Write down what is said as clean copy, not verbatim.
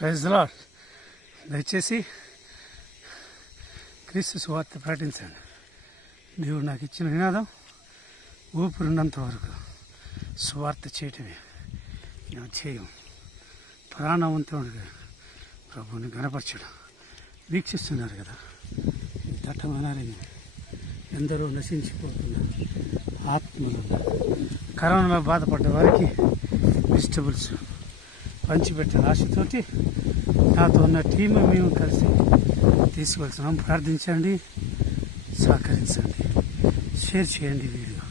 Praise the lord. దయచేసి క్రీస్తు సువార్త ప్రకటించండి. దేవుడు నాకు ఇచ్చిన నినాదం ఊపిరిన్నంత వరకు సువార్త చేయటమే నా ధ్యేయం. ప్రాణవంతుడిగా ప్రభువుని గణపరచడం. వీక్షిస్తున్నారు కదా ఈ దట్టమైన ఎందరో నశించిపోతున్న ఆత్మలు. కరోనాలో బాధపడ్డ వారికి వెజిటబుల్స్ పంచిపెట్టిన ఆశతోటి నాతో ఉన్న టీము మేము కలిసి తీసుకెళ్తున్నాం. ప్రార్థించండి, సహకరించండి, షేర్ చేయండి వీడియో.